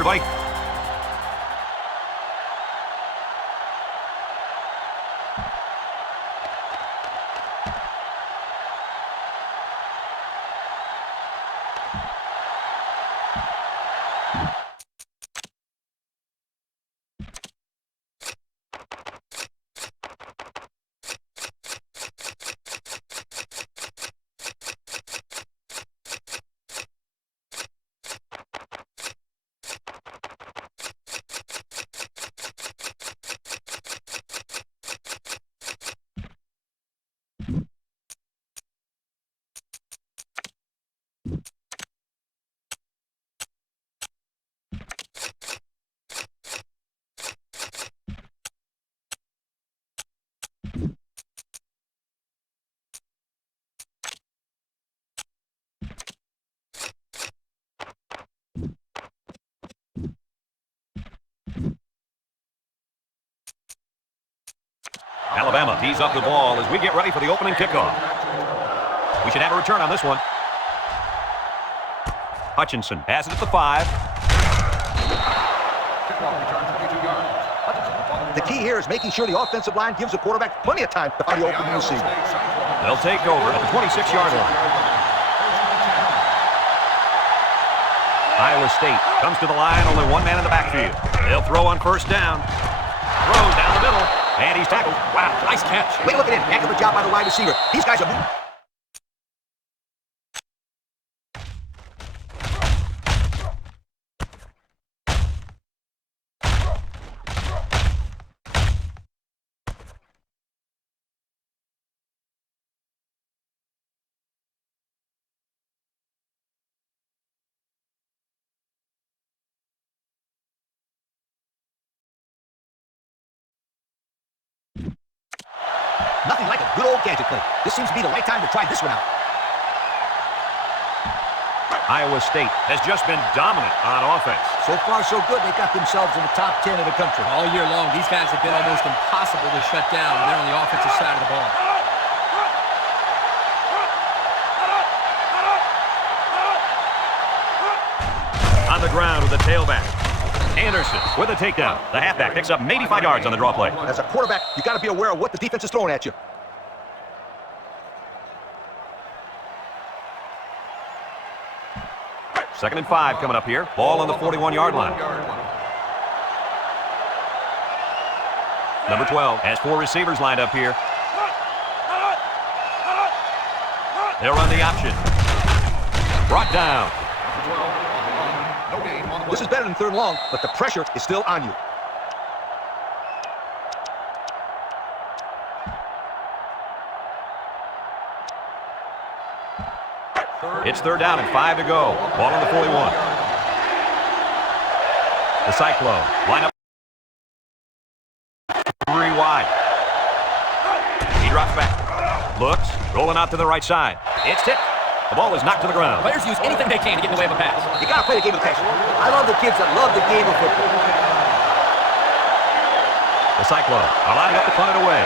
everybody. Alabama tees up the ball as we get ready for the opening kickoff. We should have a return on this one. Hutchinson has it at the 5. The key here is making sure the offensive line gives the quarterback plenty of time to find the open receiver. They'll take over at the 26-yard line. Iowa State comes to the line, only one man in the backfield. They'll throw on first down. Throws down the middle, and he's tackled. Wow, nice catch. Way to look at him. Heck of a job by the wide receiver. These guys are moving. Nothing like a good old gadget play. This seems to be the right time to try this one out. Iowa State has just been dominant on offense. So far, so good. They got themselves in the top 10 of the country. All year long, these guys have been almost impossible to shut down when they're on the offensive side of the ball. On the ground with the tailback. Anderson with a takedown. The halfback picks up 85 yards on the draw play. As a quarterback, you got to be aware of what the defense is throwing at you. Second and 5 coming up here. Ball on the 41-yard line. Number 12 has 4 receivers lined up here. They'll run the option. Brought down. This is better than 3rd and long, but the pressure is still on you. It's 3rd down and 5 to go. Ball on the 41. The Cyclone line up 3 wide. He drops back. Looks, rolling out to the right side. It's tipped. The ball is knocked to the ground. Players use anything they can to get in the way of a pass. You got to play the game of passion. I love the kids that love the game of football. The Cyclone are lining up to punt it away.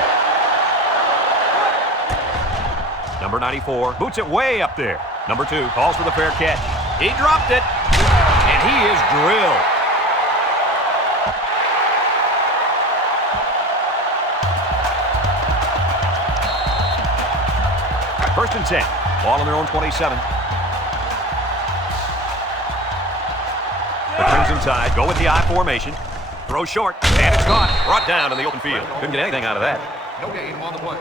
Number 94 boots it way up there. Number 2 calls for the fair catch. He dropped it, and he is drilled. First and 10. Ball on their own 27. The Crimson Tide go with the I formation. Throw short, and it's caught. Brought down in the open field. Couldn't get anything out of that. No gain on the play.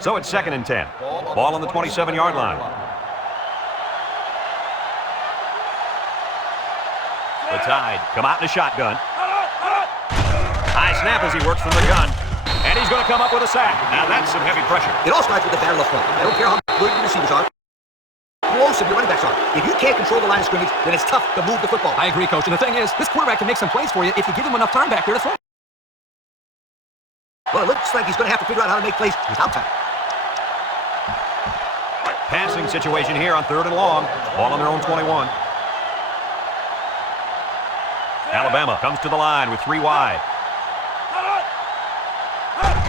So it's 2nd and 10. Ball on the 27-yard line. The Tide come out in a shotgun. High snap as he works from the gun. And he's going to come up with a sack. Now that's some heavy pressure. It all starts with the battle of front. I don't care how good your receivers are, how explosive your running backs are. If you can't control the line of scrimmage, then it's tough to move the football. I agree, Coach. And the thing is, this quarterback can make some plays for you if you give him enough time back there to throw. Well, it looks like he's going to have to figure out how to make plays without time. Passing situation here on 3rd and long. Ball on their own 21. Alabama comes to the line with 3 wide.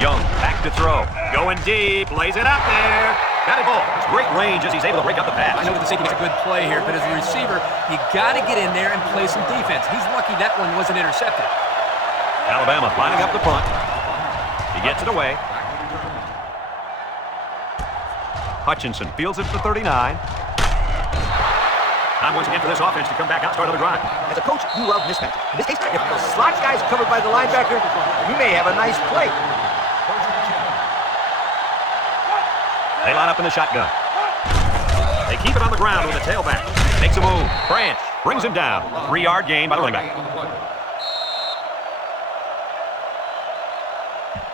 Young back to throw. Going deep, lays it out there. Got it ball. Great range as he's able to break up the pass. I know that the safety makes a good play here, but as a receiver, you got to get in there and play some defense. He's lucky that one wasn't intercepted. Alabama lining up the punt. He gets it away. Hutchinson fields it to the 39. Time once again for this offense to come back out and start another drive. As a coach, you love mismatches. In this case, if the slot guy is covered by the linebacker, you may have a nice play. They line up in the shotgun. They keep it on the ground with the tailback. Makes a move. Branch brings him down. 3-yard gain by the running back.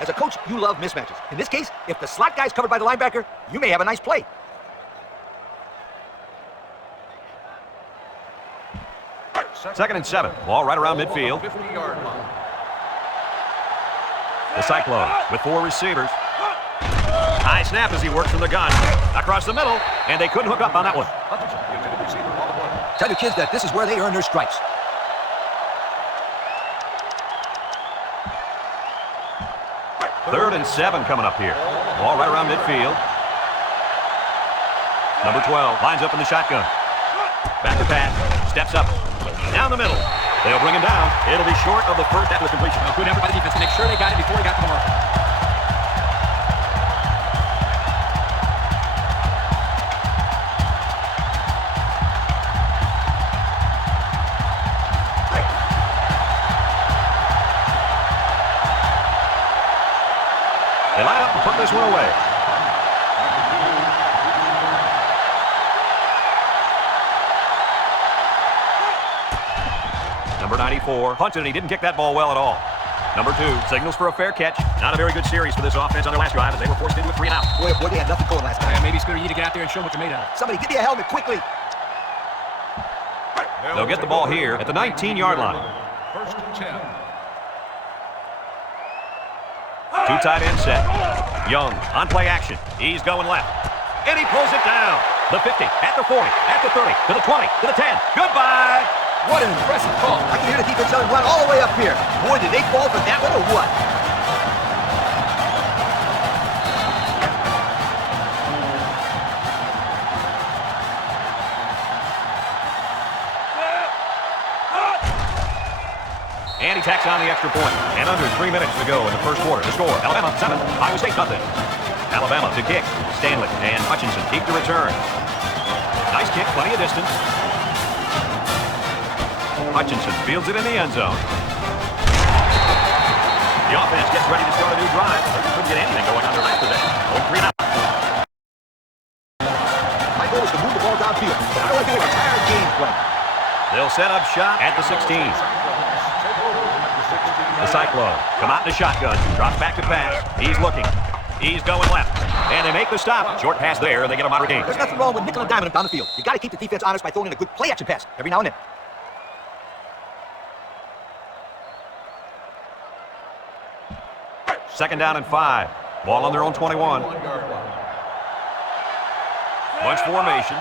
As a coach, you love mismatches. In this case, if the slot guy is covered by the linebacker, you may have a nice play. Second and 7. Ball right around midfield. The Cyclones with 4 receivers. High snap as he works from the gun. Across the middle, and they couldn't hook up on that one. Tell your kids that this is where they earn their stripes. Third and 7 coming up here. Ball right around midfield. Number 12 lines up in the shotgun. Back to pass. Steps up. Down the middle. They'll bring him down. It'll be short of the first after the completion. A good effort by the defense to make sure they got it before he got to the marker. They line up and put this one away. Number 94 punted, and he didn't kick that ball well at all. Number 2 signals for a fair catch. Not a very good series for this offense on their last drive as they were forced into a 3-and-out. Boy, they had nothing going last time. Yeah, maybe Scooter, you need to get out there and show them what you're made of. Somebody give me a helmet quickly. They'll get the ball here at the 19-yard line. First and 10. 2 tight end set. Young on play action. He's going left. And he pulls it down. The 50, at the 40, at the 30, to the 20, to the 10. Goodbye. What an impressive call. I can hear the defense run all the way up here. Boy, did they fall for that one or what? And he tacks on the extra point. And under 3 minutes to go in the first quarter. The score, Alabama 7, Iowa State nothing. Alabama to kick. Stanley and Hutchinson keep the return. Nice kick, plenty of distance. Hutchinson fields it in the end zone. The offense gets ready to start a new drive. They couldn't get anything going on their last possession. 3-0. My goal is to move the ball downfield. I don't want to do an entire game plan. They'll set up shop at the 16. The Cyclone come out in the shotgun. Drops back to pass. He's looking. He's going left. And they make the stop. Short pass there, and they get a moderate gain. There's nothing wrong with nickel and diming down the field. You got to keep the defense honest by throwing in a good play-action pass every now and then. Second down and 5. Ball on their own 21. Bunch formation.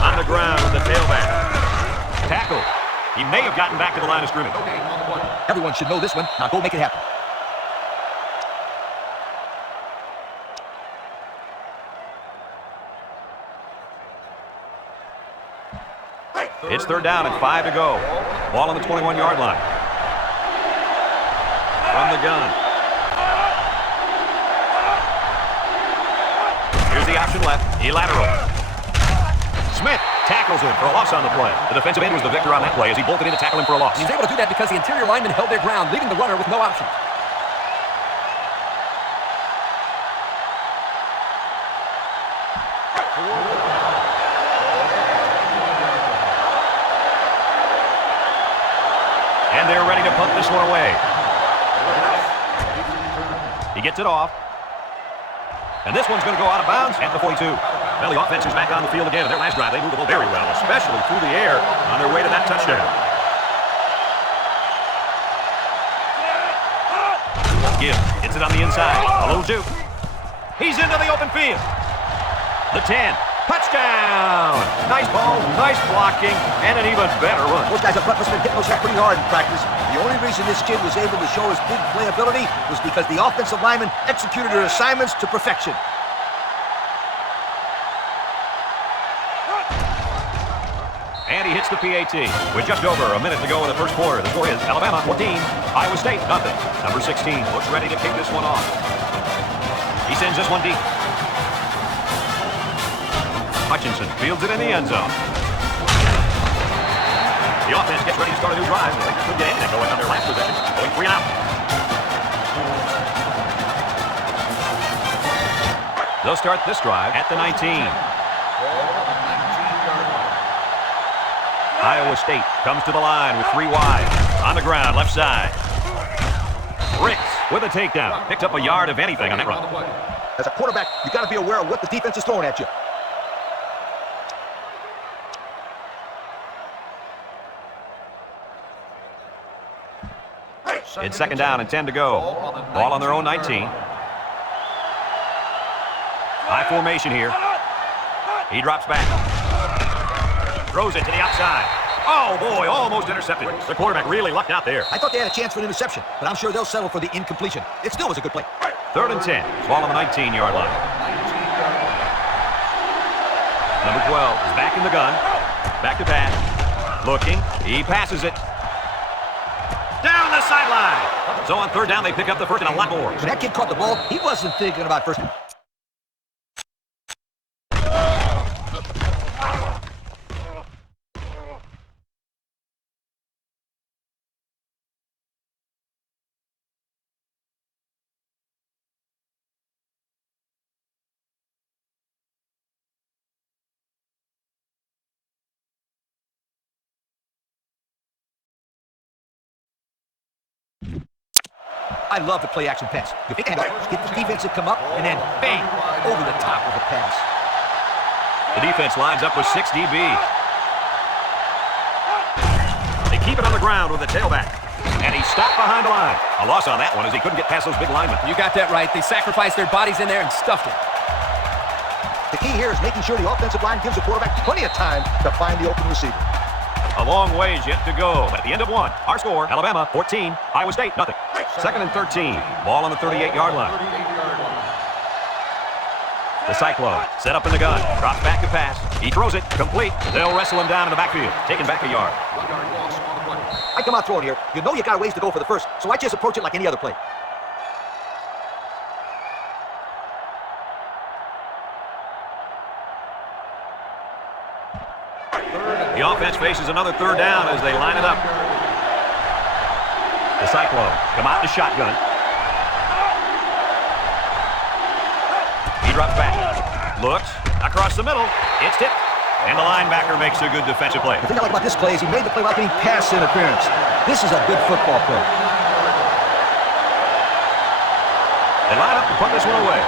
On the ground with the tailback. Tackle. He may have gotten back to the line of scrimmage. Everyone should know this one. Now go make it happen. It's third down and 5 to go. Ball on the 21-yard line. From the gun. Here's the option left. He lateral. Smith tackles him for a loss on the play. The defensive end was the victor on that play as he bolted in to tackle him for a loss. He's able to do that because the interior linemen held their ground, leaving the runner with no option. And they're ready to punt this one away. He gets it off. And this one's going to go out of bounds at the 42. Well, the offense is back on the field again. In their last drive, they moved the ball very well, especially through the air on their way to that touchdown. Gibbs gets it on the inside. A little juke. He's into the open field. The 10. Touchdown! Nice ball, nice blocking, and an even better run. Those guys up front must have been hitting those shots pretty hard in practice. The only reason this kid was able to show his big playability was because the offensive linemen executed their assignments to perfection. And he hits the PAT. With just over a minute to go in the first quarter, the score is Alabama 14, Iowa State nothing. Number 16 looks ready to kick this one off. He sends this one deep. Hutchinson fields it in the end zone. The offense gets ready to start a new drive. They could get anything going on their last possession. Going 3 and out. They'll start this drive at the 19. Iowa State comes to the line with 3 wide. On the ground, left side. Ricks with a takedown. Picked up a yard of anything on that run. As a quarterback, you got to be aware of what the defense is throwing at you. It's second down and 10 to go. Ball on their own 19. High formation here. He drops back. Throws it to the outside. Oh, boy, almost intercepted. The quarterback really lucked out there. I thought they had a chance for an interception, but I'm sure they'll settle for the incompletion. It still was a good play. Third and 10. Ball on the 19-yard line. Number 12 is back in the gun. Back to pass. Looking. He passes it. Down the sideline. So on third down, they pick up the first and a lot more. When that kid caught the ball, he wasn't thinking about first. I love the play-action pass. You pick and get the defense to come up, and then bang, over the top of the pass. The defense lines up with 6 DBs. They keep it on the ground with the tailback. And he stopped behind the line. A loss on that one as he couldn't get past those big linemen. You got that right. They sacrificed their bodies in there and stuffed it. The key here is making sure the offensive line gives the quarterback plenty of time to find the open receiver. A long ways yet to go. At the end of one, our score, Alabama 14, Iowa State nothing. Second and 13. Ball on the 38-yard line. The Cyclone set up in the gun. Drops back to pass. He throws it. Complete. They'll wrestle him down in the backfield. Taking back a yard. I come out throwing here. You know you got a ways to go for the first, so I just approach it like any other play. The offense faces another third down as they line it up. The Cyclone come out in the shotgun. He drops back. Looks across the middle. It's tipped. And the linebacker makes a good defensive play. The thing I like about this play is he made the play without getting pass interference. This is a good football play. They line up to put this one away.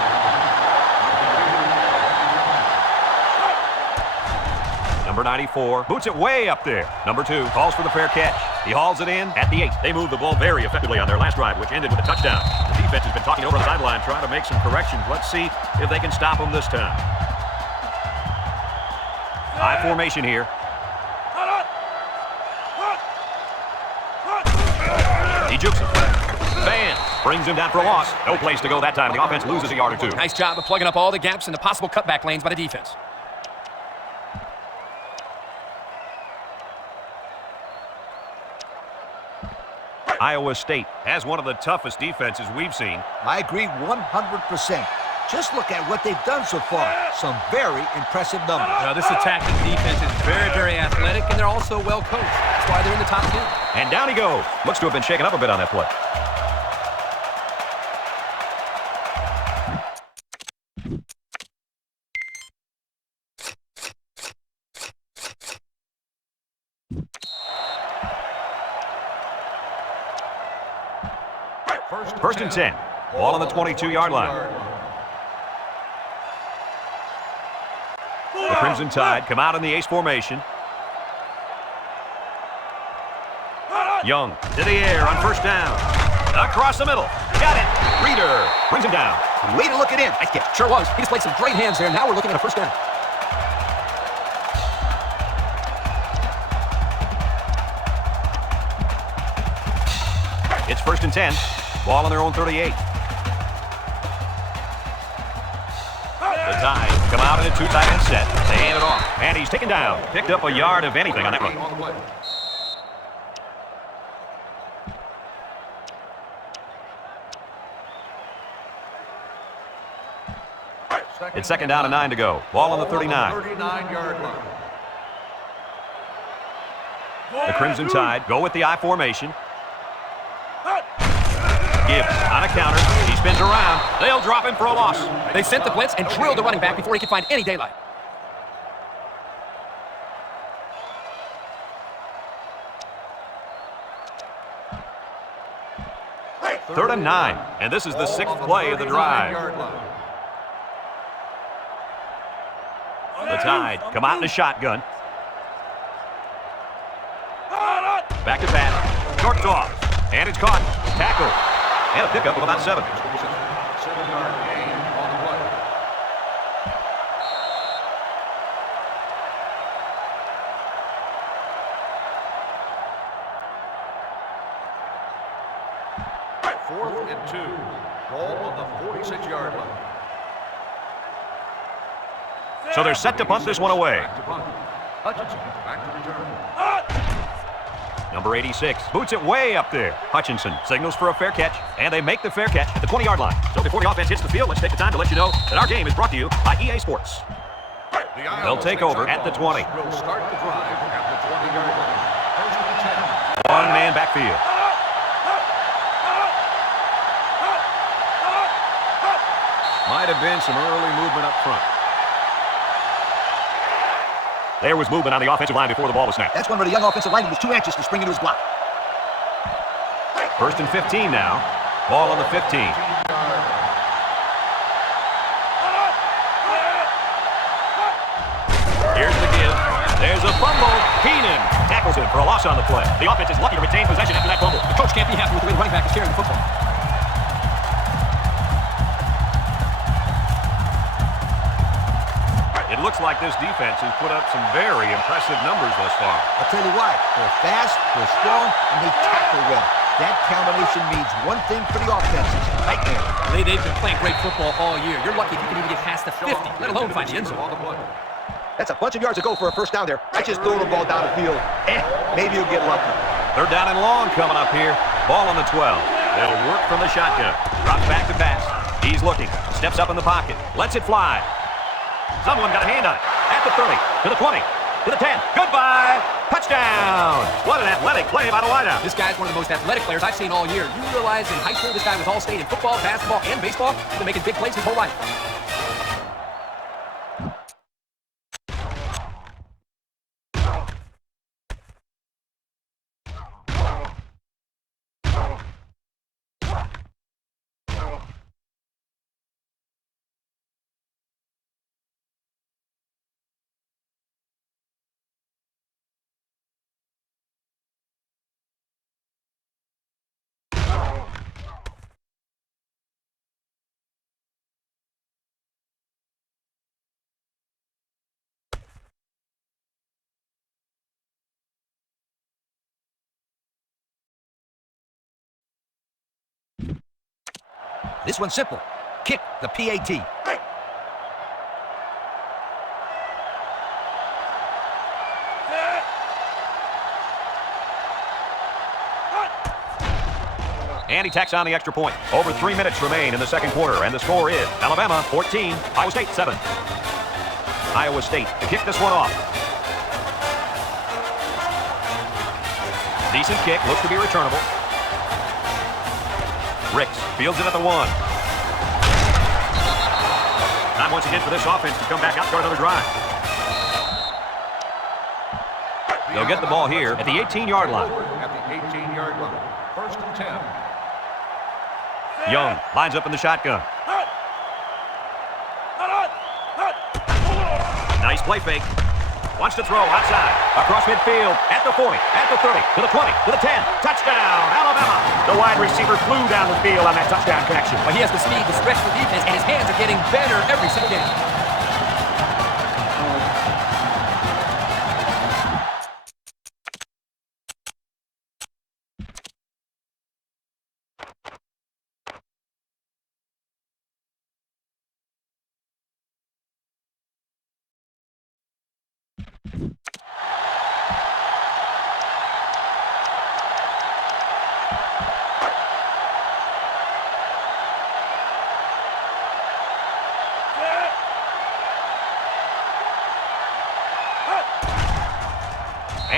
Number 94 boots it way up there. Number 2 calls for the fair catch. He hauls it in at the 8. They moved the ball very effectively on their last drive, which ended with a touchdown. The defense has been talking over the sideline, trying to make some corrections. Let's see if they can stop them this time. High formation here. He jukes him. Vance brings him down for a loss. No place to go that time. The offense loses a yard or 2. Nice job of plugging up all the gaps in the possible cutback lanes by the defense. Iowa State has one of the toughest defenses we've seen. I agree 100%. Just look at what they've done so far. Some very impressive numbers. This attacking defense is very, very athletic, and they're also well coached. That's why they're in the top 10. And down he goes. Looks to have been shaken up a bit on that play. First and 10. Ball on the 22-yard line. The Crimson Tide come out in the ace formation. Young to the air on first down. Across the middle. Got it. Reader brings him down. Way to look it in. Nice catch. Sure was. He displayed some great hands there. Now we're looking at a first down. It's 1st and 10. Ball on their own 38. The Tide come out in a 2 tight end set. They hand it off. And he's taken down. Picked up a yard of anything on that one. It's 2nd down and 9 to go. Ball on the 39. 39-yard line. The Crimson Tide go with the I formation. Gibbs on a counter. He spins around. They'll drop him for a loss. They sent the blitz and drilled the running back before he could find any daylight. 3rd and 9. And this is the 6th play of the drive. The Tide come out in a shotgun. Back to pass. Short toss. And it's caught. Tackle. And a pickup of about 7. 7-yard gain on the play. Fourth and 2. Ball on the 46-yard line. So they're set to punt this one away. Back to punt. Hutchinson back to return. Number 86 boots it way up there. Hutchinson signals for a fair catch, and they make the fair catch at the 20-yard line. So before the offense hits the field, let's take the time to let you know that our game is brought to you by EA Sports. They'll take over at the 20. We'll start the drive at the 20-yard line. 1st and 10. One-man backfield. Might have been some early movement up front. There was movement on the offensive line before the ball was snapped. That's one where the young offensive lineman was too anxious to spring into his block. 1st and 15 now. Ball on the 15. Here's the give. There's a fumble. Keenan tackles him for a loss on the play. The offense is lucky to retain possession after that fumble. The coach can't be happy with the way the running back is carrying the football. It looks like this defense has put up some very impressive numbers thus far. I'll tell you why. They're fast, they're strong, and they tackle well. That combination means one thing for the offense. It's a nightmare. They've been playing great football all year. You're lucky if you can even get past the 50, let alone find the end zone. That's a bunch of yards to go for a 1st down there. I just throw the ball down the field. Maybe you'll get lucky. 3rd down and long coming up here. Ball on the 12. They'll work from the shotgun. Drops back to pass. He's looking. Steps up in the pocket. Lets it fly. Someone got a hand on it. At the 30, to the 20, to the 10. Goodbye. Touchdown. What an athletic play by the wideout. This guy's one of the most athletic players I've seen all year. You realize in high school this guy was all-state in football, basketball, and baseball. He's been making big plays his whole life. This one's simple. Kick the PAT. And he tacks on the extra point. Over 3 minutes remain in the 2nd quarter, and the score is Alabama 14, Iowa State 7. Iowa State to kick this one off. Decent kick, looks to be returnable. Ricks fields it at the 1. Time once again for this offense to come back out and start another drive. They'll get the ball here at the 18-yard line. At the 18-yard line. 1st and 10. Young lines up in the shotgun. Nice play fake. Wants to throw outside. Across midfield. At the 40. At the 30. To the 20. To the 10. Touchdown, Alabama. The wide receiver flew down the field on that touchdown connection. Well, he has the speed, the stretch for defense, and his hands are getting better every single game.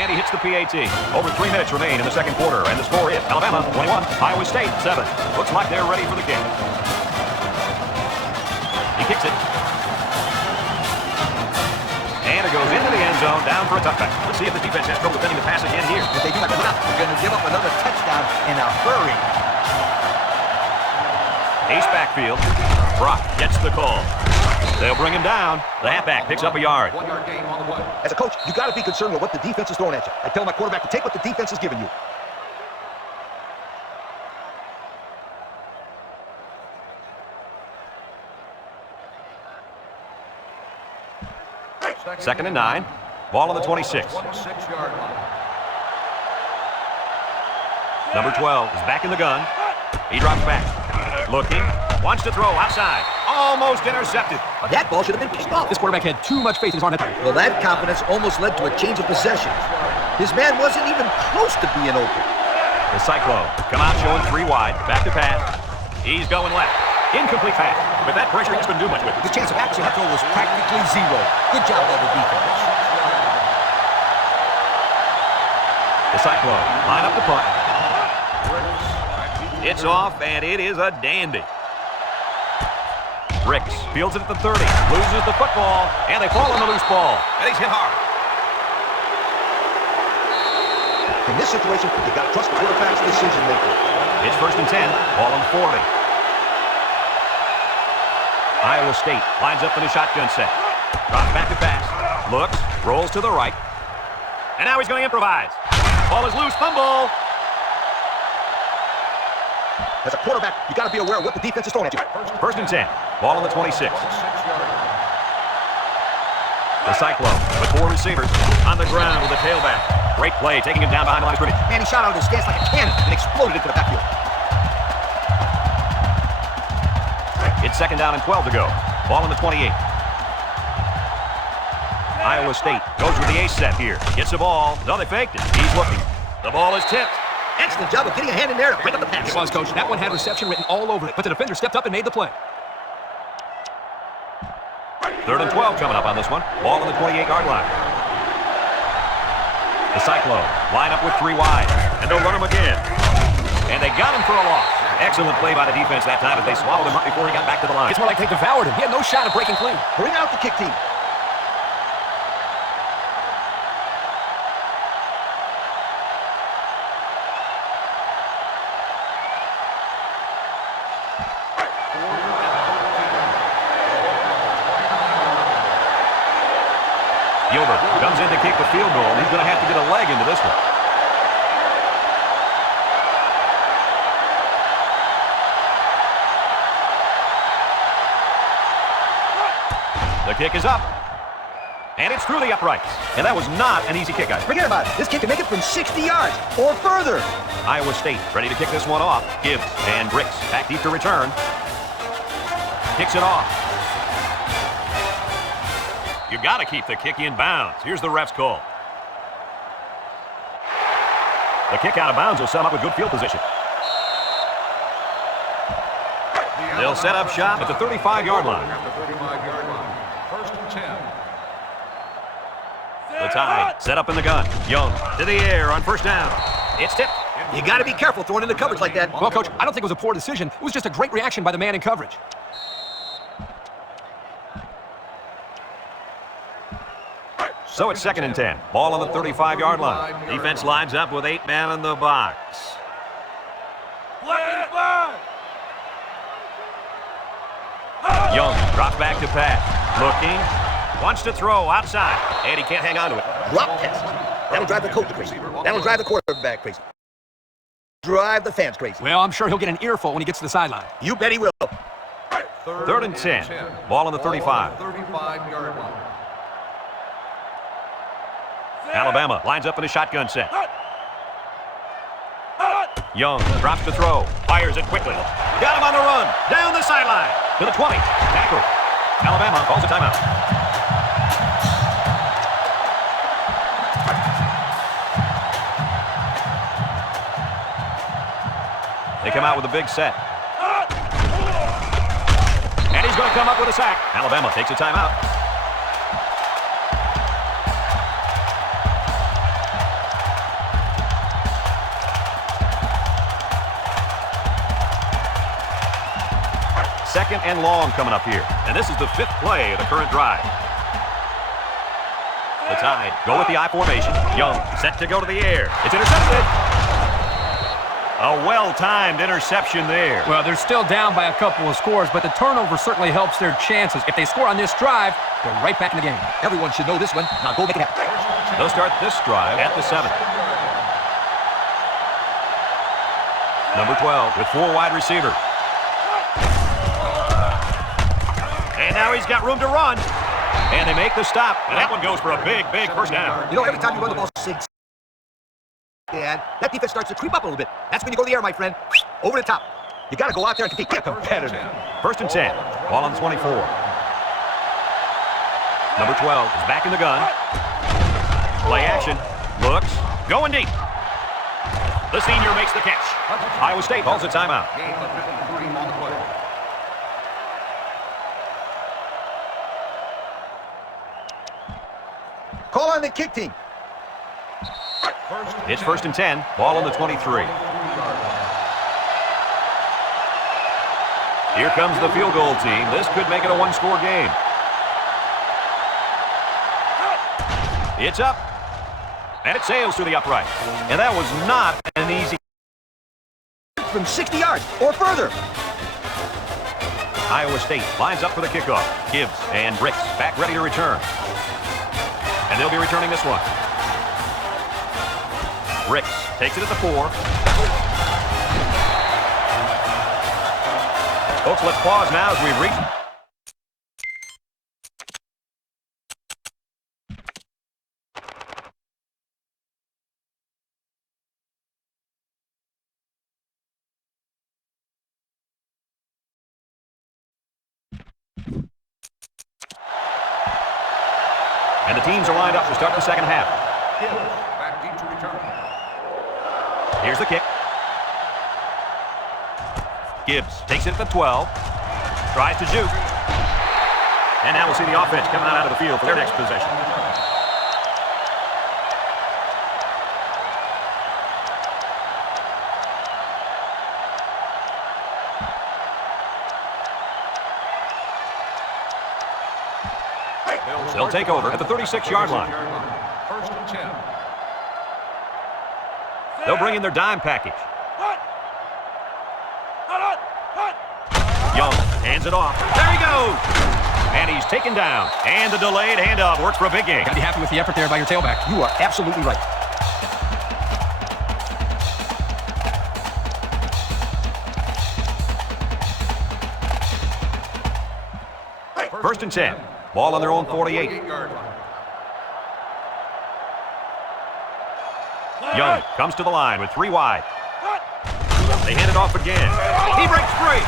And he hits the PAT. Over 3 minutes remain in the second quarter, and the score is Alabama 21, Iowa State 7. Looks like they're ready for the kick. He kicks it. And it goes into the end zone, down for a touchback. Let's see if the defense has trouble defending the pass again here. If they do not, they're going to give up another touchdown in a hurry. Ace backfield. Brock gets the call. They'll bring him down. The halfback picks up a yard. 1 yard gain on the play. As a coach, you got to be concerned with what the defense is throwing at you. I tell my quarterback to take what the defense is giving you. Second and 9. Ball on the 26. 26-yard line. Number 12 is back in the gun. He drops back. Looking. Wants to throw outside. Almost intercepted. That ball should have been picked off. This quarterback had too much faith in his arm. Well, that confidence almost led to a change of possession. His man wasn't even close to being open. The Cyclone come out showing 3 wide. Back to pass. He's going left. Incomplete pass. With that pressure, he couldn't do much with it. The chance of action that throw was practically zero. Good job by the defense. The Cyclone line up the punt. It's off, and it is a dandy. Ricks fields it at the 30, loses the football, and they fall on the loose ball. And he's hit hard. In this situation, you got to trust the quarterback's decision making. It's first and 10, ball on 40. Iowa State lines up in a shotgun set. Drops back to pass. Looks, rolls to the right. And now he's going to improvise. Ball is loose, fumble. As a quarterback, you got to be aware of what the defense is throwing at you. First and 10, ball on the 26. The Cyclone with 4 receivers on the ground with a tailback. Great play, taking him down behind the line of scrimmage. Man, he shot out of his stance like a cannon and exploded into the backfield. It's second down and 12 to go. Ball on the 28. Iowa State goes with the ace set here. Gets the ball. No, they faked it. He's looking. The ball is tipped. Excellent job of getting a hand in there to break up the pass. It was, Coach. That one had reception written all over it, but the defender stepped up and made the play. Third and 12 coming up on this one. Ball on the 28-yard line. The Cyclone line up with 3 wide, and they'll run him again. And they got him for a loss. Excellent play by the defense that time as they swallowed him up before he got back to the line. It's more like they devoured him. He had no shot of breaking clean. Bring out the kick team. Gilbert comes in to kick the field goal. He's going to have to get a leg into this one. The kick is up. And it's through the uprights. And that was not an easy kick, guys. Forget about it. This kid can make it from 60 yards or further. Iowa State ready to kick this one off. Gibbs and Bricks back deep to return. Kicks it off. You got to keep the kick in bounds. Here's the ref's call. The kick out of bounds will set up with good field position. They'll set up shop at the 35-yard line. First and 10. The Tide set up in the gun. Young to the air on first down. It's tipped. You got to be careful throwing into coverage like that. Well, Coach, I don't think it was a poor decision. It was just a great reaction by the man in coverage. So it's second and 10. Ball on the 35-yard line. Defense lines up with 8 men in the box. Young drops back to pass. Looking. Wants to throw outside. And he can't hang on to it. Drop test. That'll drive the coach crazy. That'll drive the quarterback crazy. Drive the fans crazy. Well, I'm sure he'll get an earful when he gets to the sideline. You bet he will. Third and 10. Ball on the 35. 35-yard line. Alabama lines up in a shotgun set. Young drops to throw. Fires it quickly. Got him on the run. Down the sideline. To the 20. Tackle. Alabama calls a timeout. They come out with a big set. And he's going to come up with a sack. Alabama takes a timeout. 2nd and long coming up here. And this is the 5th play of the current drive. The Tide go with the I formation. Young set to go to the air. It's intercepted. A well-timed interception there. Well, they're still down by a couple of scores, but the turnover certainly helps their chances. If they score on this drive, they're right back in the game. Everyone should know this one. Now go make it happen. They'll start this drive at the 7th. Number 12 with 4 wide receivers. And now he's got room to run. And they make the stop. And that one goes for a big first down. You know, every time you run the ball 6, and that defense starts to creep up a little bit. That's when you go to the air, my friend. Over the top. You got to go out there and compete. Get competitive. 1st and 10. Ball on the 24. Number 12 is back in the gun. Play action. Looks. Going deep. The senior makes the catch. Iowa State calls a timeout. Call on the kick team. It's 1st and 10. Ball on the 23. Here comes the field goal team. This could make it a one-score game. It's up. And it sails through the upright. And that was not an easy... From 60 yards or further. Iowa State lines up for the kickoff. Gibbs and Ricks back ready to return. And they'll be returning this one. Ricks takes it at the 4. Folks, let's pause now as we've reached... And the teams are lined up to start the second half. Back deep to return. Here's the kick. Gibbs takes it at the 12. Tries to juke. And now we'll see the offense coming out of the field for their next possession. They'll take over at the 36-yard line. 1st and 10. They'll bring in their dime package. Young hands it off. There he goes. And he's taken down. And the delayed handoff works for a big game. Got to be happy with the effort there by your tailback. You are absolutely right. First and 10. Ball on their own 48. Young comes to the line with 3 wide. They hand it off again. He breaks free.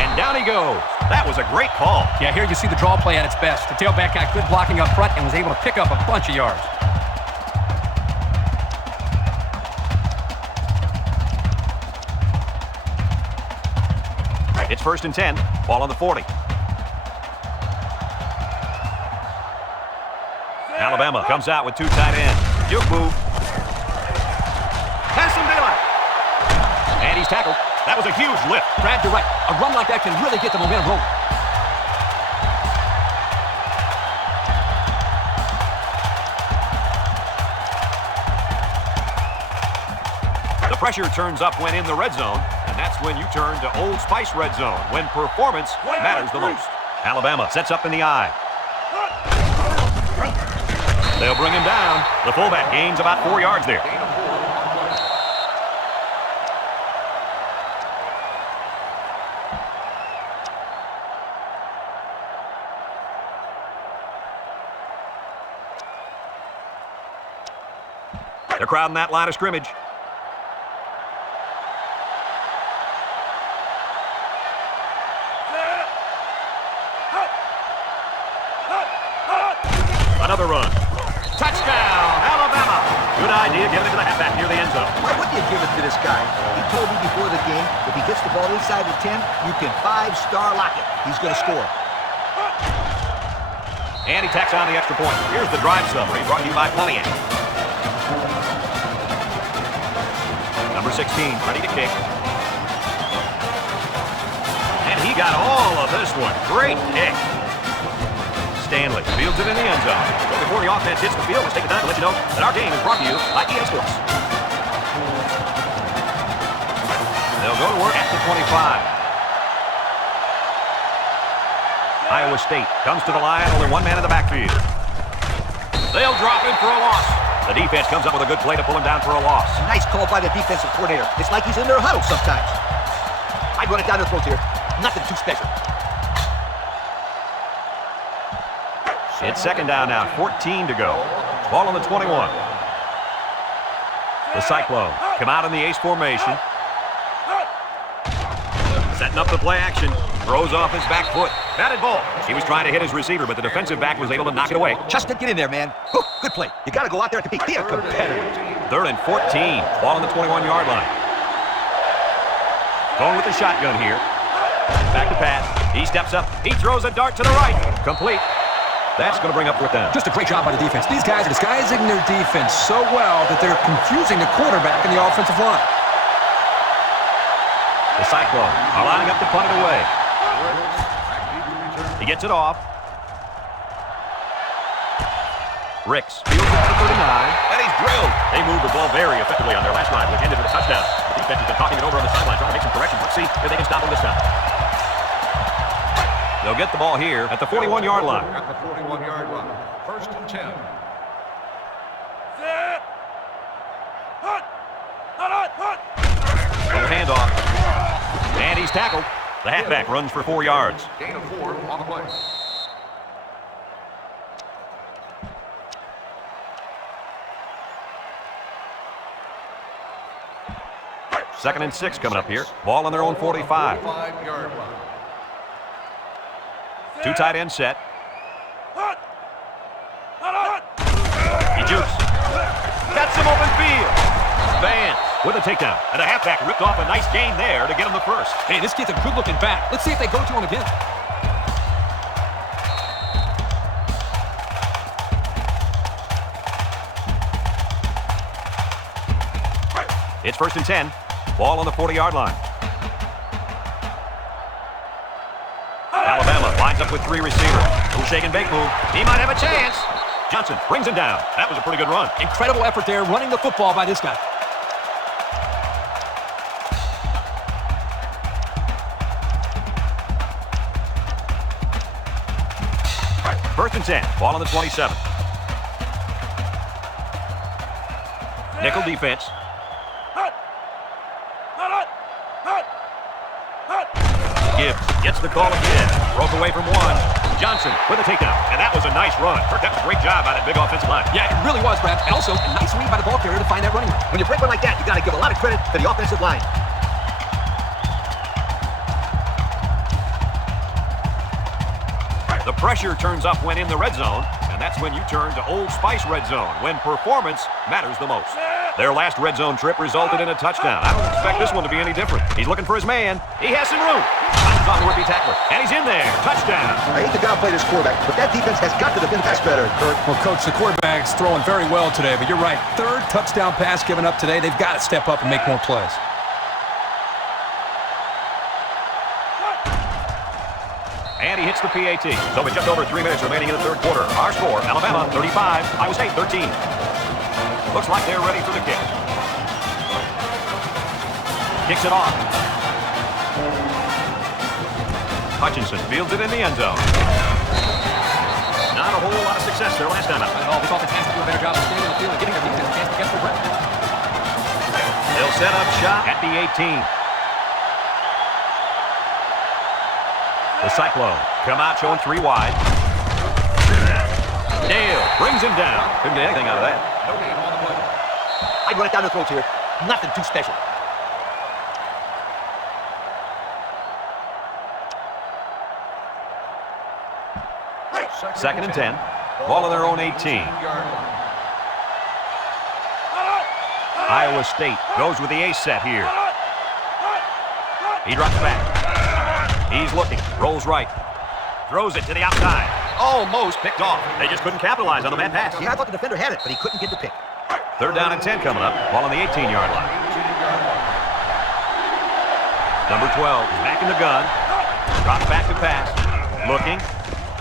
And down he goes. That was a great call. Yeah, here you see the draw play at its best. The tailback got good blocking up front and was able to pick up a bunch of yards. It's 1st and 10. Ball on the 40. Alabama comes out with 2 tight ends. Juke move. Has some daylight. And he's tackled. That was a huge lift. Brad, you're right. A run like that can really get the momentum rolling. The pressure turns up when in the red zone, and that's when you turn to Old Spice red zone, when performance matters the most. Alabama sets up in the eye. They'll bring him down. The fullback gains about 4 yards there. They're crowding that line of scrimmage. Another run. Touchdown, Alabama. Good idea, giving it to the halfback near the end zone. Why wouldn't you give it to this guy? He told me before the game, if he gets the ball inside the 10, you can 5-star lock it. He's going to score. And he tacks on the extra point. Here's the drive summary brought to you by Pontiac. Number 16, ready to kick. And he got all of this one. Great kick. Stanley fields it in the end zone. But before the offense hits the field, let's take the time to let you know that our game is brought to you by EA Sports. They'll go to work at the 25. Iowa State comes to the line, only one man in the backfield. They'll drop him for a loss. The defense comes up with a good play to pull him down for a loss. Nice call by the defensive coordinator. It's like he's in their huddle sometimes. I'd run it down the throat here. Nothing too special. It's second down now, 14 to go. Ball on the 21. The Cyclones come out in the ace formation. Setting up the play action. Throws off his back foot. Batted ball. He was trying to hit his receiver, but the defensive back was able to knock it away. Justin, get in there, man. Whew, good play. You got to go out there and compete. Be a competitor. Third and 14. Ball on the 21-yard line. Going with the shotgun here. Back to pass. He steps up. He throws a dart to the right. Complete. That's going to bring up fourth down. Just a great job by the defense. These guys are disguising their defense so well that they're confusing the quarterback and the offensive line. The Cyclones are lining up to punt it away. He gets it off. Ricks fields it to 39, and he's drilled. They moved the ball very effectively on their last drive, which ended with a touchdown. The defense has been talking it over on the sideline, trying to make some corrections. Let's see if they can stop him this time. They'll get the ball here at the 41-yard line. At the 41-yard line. First and 10. Little handoff. And he's tackled. The halfback runs for 4 yards. Gain of 4 on the play. Second and 6 coming up here. Ball on their own 45. 45-yard line. Two tight end set. He jukes. Got some open field. Vance with a takedown. And the halfback ripped off a nice gain there to get him the first. Hey, this kid's a good-looking back. Let's see if they go to him again. It's first and 10. Ball on the 40-yard line. Alabama lines up with 3 receivers. Little shake and bake move. He might have a chance. Johnson brings him down. That was a pretty good run. Incredible effort there running the football by this guy. First and 10. Ball on the 27. Nickel defense. Gibbs gets the call again. Broke away from one. Johnson with a takedown. And that was a nice run. Kirk, that was a great job by that big offensive line. Yeah, it really was, Brad. And also, a nice read by the ball carrier to find that running room. When you break one like that, you got to give a lot of credit to the offensive line. The pressure turns up when in the red zone, and that's when you turn to Old Spice red zone, when performance matters the most. Their last red zone trip resulted in a touchdown. I don't expect this one to be any different. He's looking for his man. He has some room. He's on the would-be tackler, and he's in there. Touchdown. I hate to downplay this quarterback, but that defense has got to defend pass better, Kurt. Well, Coach, the quarterback's throwing very well today, but you're right. Third touchdown pass given up today. They've got to step up and make more plays. And he hits the PAT. So with just over 3 minutes remaining in the third quarter, our score, Alabama 35, Iowa State 13. Looks like they're ready for the kick. Kicks it off. Hutchinson fields it in the end zone. Not a whole lot of success there last time out. Not at all. This offense has to do a better job of staying on the field and giving their defense a chance to catch their breath. They'll set up shop at the 18. The Cyclones come out showing 3 wide. Dale brings him down. Couldn't get anything out of that. No gain on the play. I'd run it down the throat here. Nothing too special. Second and 10. Ball on their own 18. 18-yard line. Iowa State goes with the ace set here. He drops back. He's looking. Rolls right. Throws it to the outside. Almost picked off. They just couldn't capitalize on the bad pass. Yeah, I thought the defender had it, but he couldn't get the pick. Third down and 10 coming up. Ball on the 18-yard line. 18-yard line. Number 12 is back in the gun. Drops back to pass. Looking.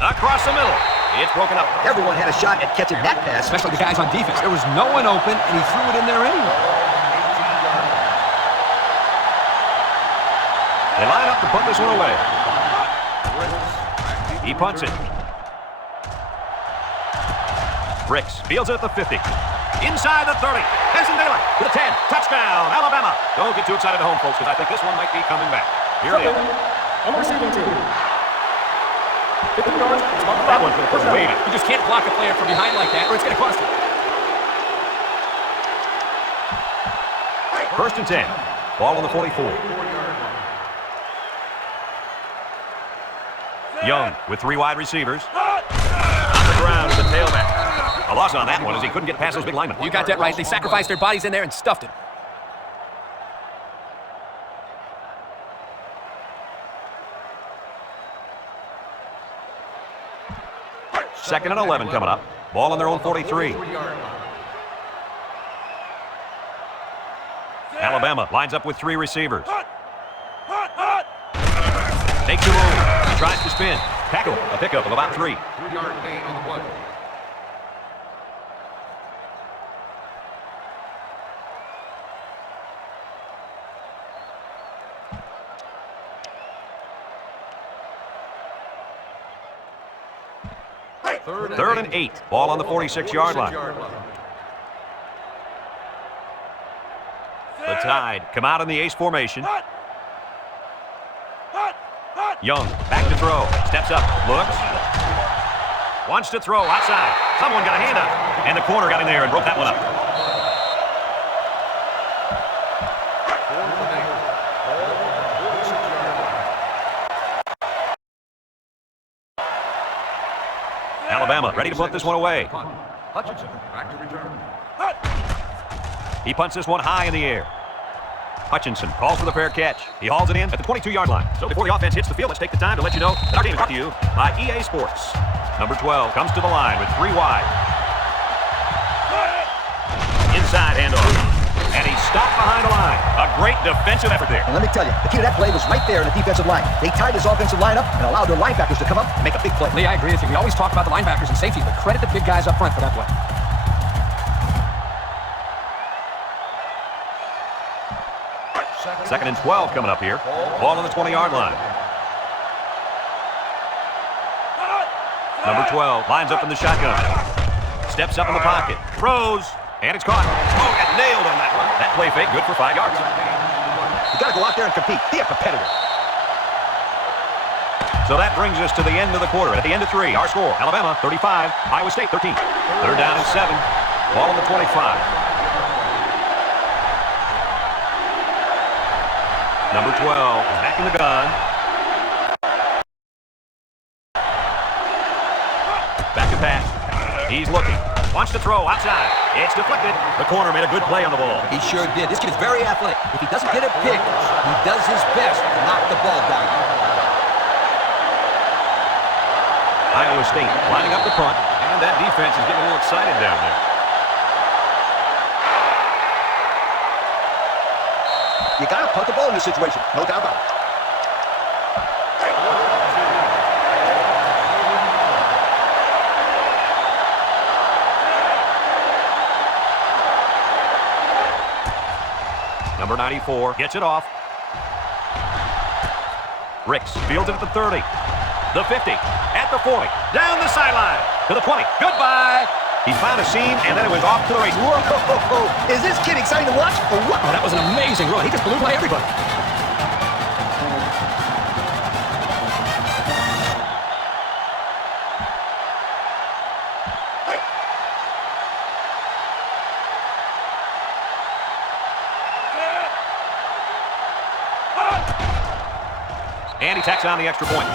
Across the middle. It's broken up. Everyone had a shot at catching that pass. Especially the guys on defense. There was no one open, and he threw it in there anyway. They line up to punt this one away. He punts it. Ricks fields it at the 50. Inside the 30. Benson Daylight to the 10. Touchdown, Alabama. Don't get too excited at home, folks, because I think this one might be coming back. Here it is. On the receiving team. 50 yards. That one's going to push way out. You just can't block a player from behind like that, or it's going to cost you. First and 10. Ball on the 44. Young with 3 wide receivers. On the ground is the tailback. A loss on that one as he couldn't get past those big linemen. You got that right. They sacrificed their bodies in there and stuffed him. Second and 11 coming up. Ball on their own 43. Alabama lines up with 3 receivers. Takes a move. He tries to spin. Tackle. A pickup of about 3. 3-yard gain on the play. Third and 8. Ball on the 46-yard line. The Tide come out in the ace formation. Young back to throw. Steps up. Looks. Wants to throw outside. Someone got a hand up. And the corner got in there and broke that one up. Alabama ready to punt this one away. Hutchinson back to return. He punts this one high in the air. Hutchinson calls for the fair catch. He hauls it in at the 22-yard line. So before the offense hits the field, let's take the time to let you know that our game is brought to you by EA Sports. Number 12 comes to the line with 3 wide. Inside handoff. And he stopped behind the line. A great defensive effort there. And let me tell you, the key to that play was right there in the defensive line. They tied his offensive line up and allowed their linebackers to come up and make a big play. Lee, I agree with you. We always talk about the linebackers and safeties, but credit the big guys up front for that play. Second and 12 coming up here. Ball on the 20-yard line. Number 12 lines up in the shotgun. Steps up in the pocket. Throws. And it's caught. Oh, got nailed on that one. That play fake good for 5 yards. You got to go out there and compete. Be a competitor. So that brings us to the end of the quarter. At the end of 3, our score, Alabama 35, Iowa State 13. Third down and 7. Ball on the 25. Number 12 is back in the gun. Back to pass. He's looking. Wants to throw outside. It's deflected. The corner made a good play on the ball. He sure did. This kid is very athletic. If he doesn't get it picked, he does his best to knock the ball down. Iowa State lining up the punt, and that defense is getting a little excited down there. You got to punt the ball in this situation. No doubt about it. Number 94 gets it off. Ricks fields it at the 30. The 50. At the 40. Down the sideline. To the 20. Goodbye. He found a seam, and then it was off to the races. Whoa! Is this kid exciting to watch or what? Oh, that was an amazing run. He just blew by everybody. And he tacks on the extra point.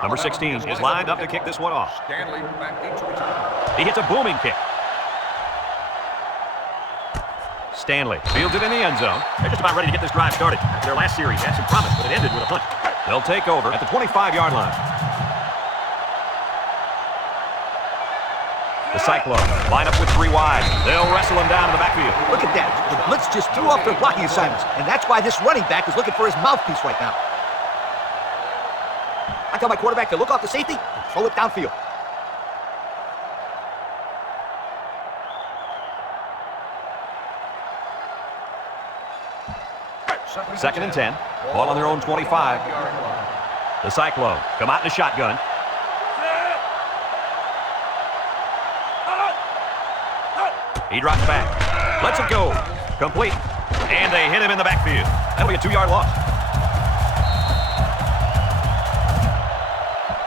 Number 16 is lined up to kick this one off. Stanley back into return. He hits a booming kick. Stanley fields it in the end zone. They're just about ready to get this drive started. Their last series had some promise, but it ended with a punt. They'll take over at the 25-yard line. The Cyclones line up with 3 wide. They'll wrestle him down in the backfield. Look at that. The blitz just threw off their blocking assignments, and that's why this running back is looking for his mouthpiece right now. I tell my quarterback to look off the safety and throw it downfield. Second and 10. Ball on their own 25. The Cyclones come out in a shotgun. He drops back. Lets it go. Complete. And they hit him in the backfield. That'll be a 2-yard loss.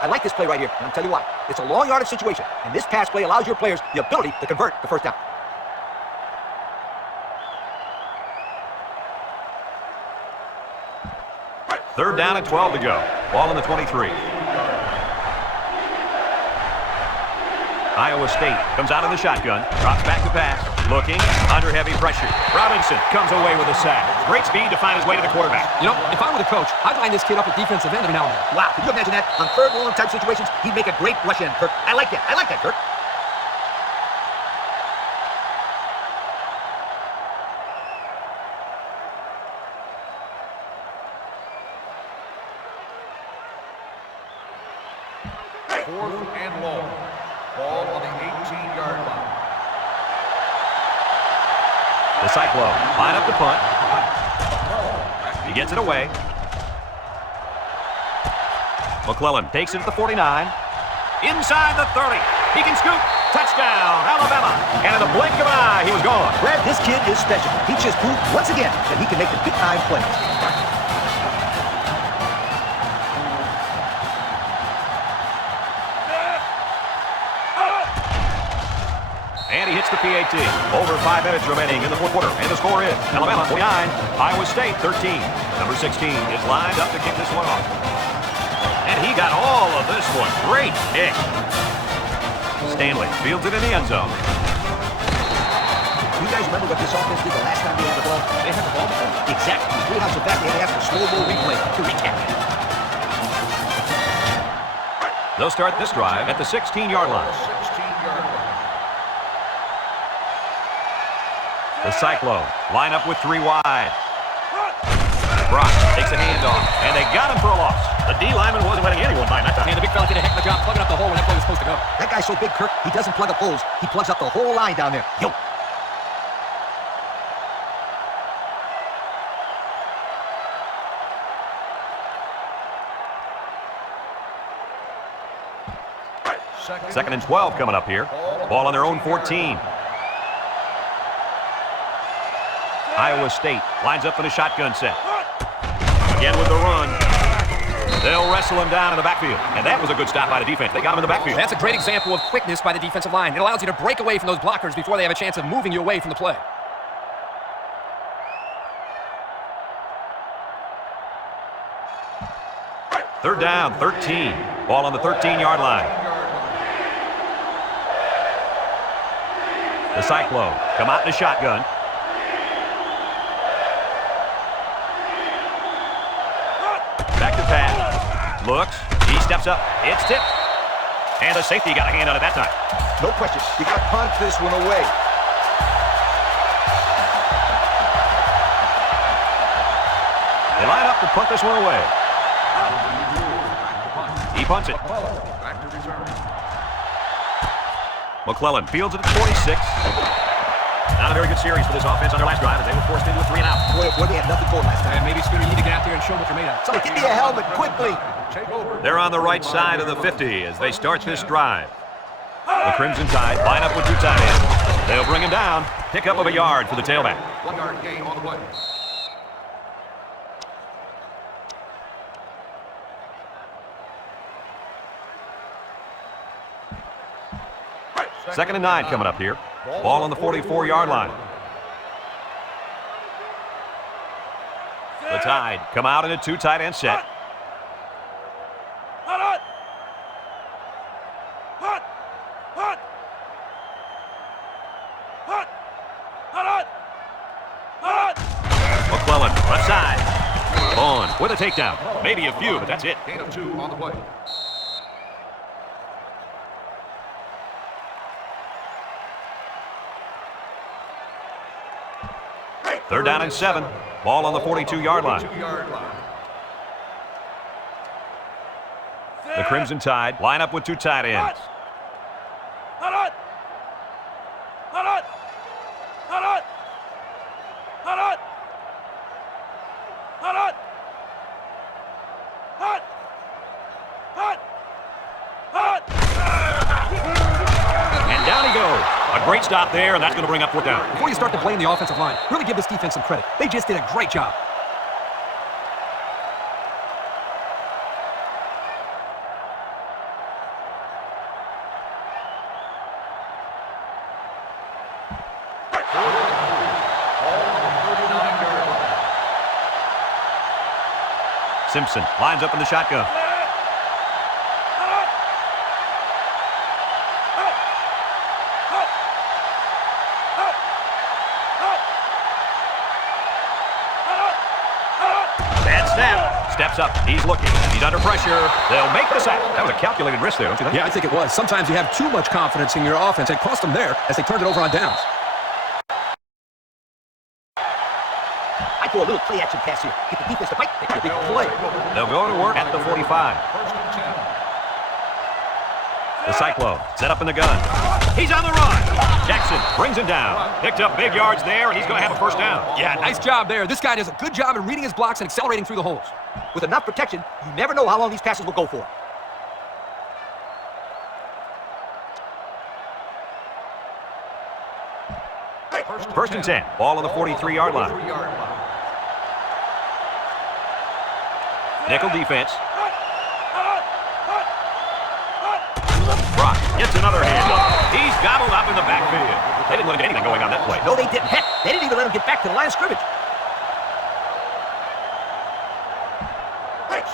I like this play right here, and I'll tell you why. It's a long yardage situation, and this pass play allows your players the ability to convert the first down. Third down and 12 to go. Ball on the 23. Iowa State comes out in the shotgun, drops back to pass, looking, under heavy pressure. Robinson comes away with a sack. Great speed to find his way to the quarterback. You know, if I were the coach, I'd line this kid up at defensive end every now and then. Wow, can you imagine that? On third and long type situations, he'd make a great rush end, Kirk. I like that. I like that, Kirk. Fourth and long. Ball on the 18-yard line. The Cyclone line up the punt. He gets it away. McClellan takes it at the 49. Inside the 30. He can scoop. Touchdown, Alabama. And in the blink of an eye, he was gone. Brad, this kid is special. He just proved once again that he can make the big-time plays. And he hits the PAT. Over 5 minutes remaining in the fourth quarter. And the score is Alabama 49, Iowa State 13. Number 16 is lined up to kick this one off. And he got all of this one. Great kick. Stanley fields it in the end zone. You guys remember what this offense did the last time they had the ball? They had the ball before? Exactly. It was really not so fast they had to ask for slow-mo replay to recap it. They'll start this drive at the 16-yard line. 16-yard line. The Cyclone line up with 3 wide. Brock takes a handoff, and they got him for a loss. The D lineman wasn't letting anyone by that time. And the big fella did a heck of a job plugging up the hole when that play was supposed to go. That guy's so big, Kirk, he doesn't plug up holes. He plugs up the whole line down there. Yo. Second and 12 coming up here. Ball on their own 14. Iowa State lines up in a shotgun set. Again with the run. They'll wrestle him down in the backfield. And that was a good stop by the defense. They got him in the backfield. That's a great example of quickness by the defensive line. It allows you to break away from those blockers before they have a chance of moving you away from the play. Third down, 13. Ball on the 13-yard line. The Cyclone come out in a shotgun. Back to pass. Looks. He steps up. It's tipped. And the safety got a hand on it that time. No question. You got to punt this one away. They line up to punt this one away. He punts it. Back to return. McClellan fields it at 46. Not a very good series for this offense on their last drive as they were forced into a 3-and-out. Boy, they had nothing going last time. And maybe, Scooter, you need to get out there and show them what you're made of. Somebody give me a helmet quickly. Take over. They're on the right side of the 50 as they start this drive. The Crimson Tide line up with 2 tight ends. They'll bring him down. Pickup of a yard for the tailback. 1-yard gain on the play. Second and 9 coming up here. Ball on the 44-yard line. The Tide come out in a 2 tight end set. Allen, left side. Vaughn with a takedown. Maybe a few, but that's it. Gain of 2 on the play. Third down and 7. Ball on the 42-yard line. The Crimson Tide line up with 2 tight ends. And down he goes. A great stop there, and that's going to bring up 4th down. Before you start to blame the offensive line, really give this defense some credit. They just did a great job. Simpson lines up in the shotgun. Bad snap. Steps up. He's looking. He's under pressure. They'll make the sack. That was a calculated risk there, don't you think? Yeah, I think it was. Sometimes you have too much confidence in your offense. It cost them there as they turned it over on downs. I throw a little play action pass here. Get the defense to fight. Make a big play. They'll go to work at the 45. First and 10. The Cyclone set up in the gun. He's on the run. Jackson brings him down. Picked up big yards there, and he's going to have a 1st down. Yeah, nice job there. This guy does a good job in reading his blocks and accelerating through the holes. With enough protection, you never know how long these passes will go for. First and 10. Ball on the 43-yard line. Nickel defense. Brock gets another hand up. He's gobbled up in the backfield. They didn't let him get anything going on that play. No, they didn't. Heck, they didn't even let him get back to the line of scrimmage.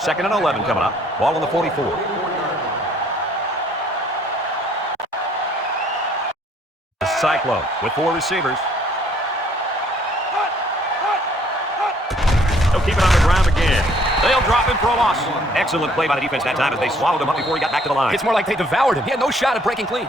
2nd and 11 coming up. Ball on the 44. The Cyclone with 4 receivers. They'll keep it on the ground again. They'll drop him for a loss. Excellent play by the defense that time as they swallowed him up before he got back to the line. It's more like they devoured him. He had no shot at breaking clean.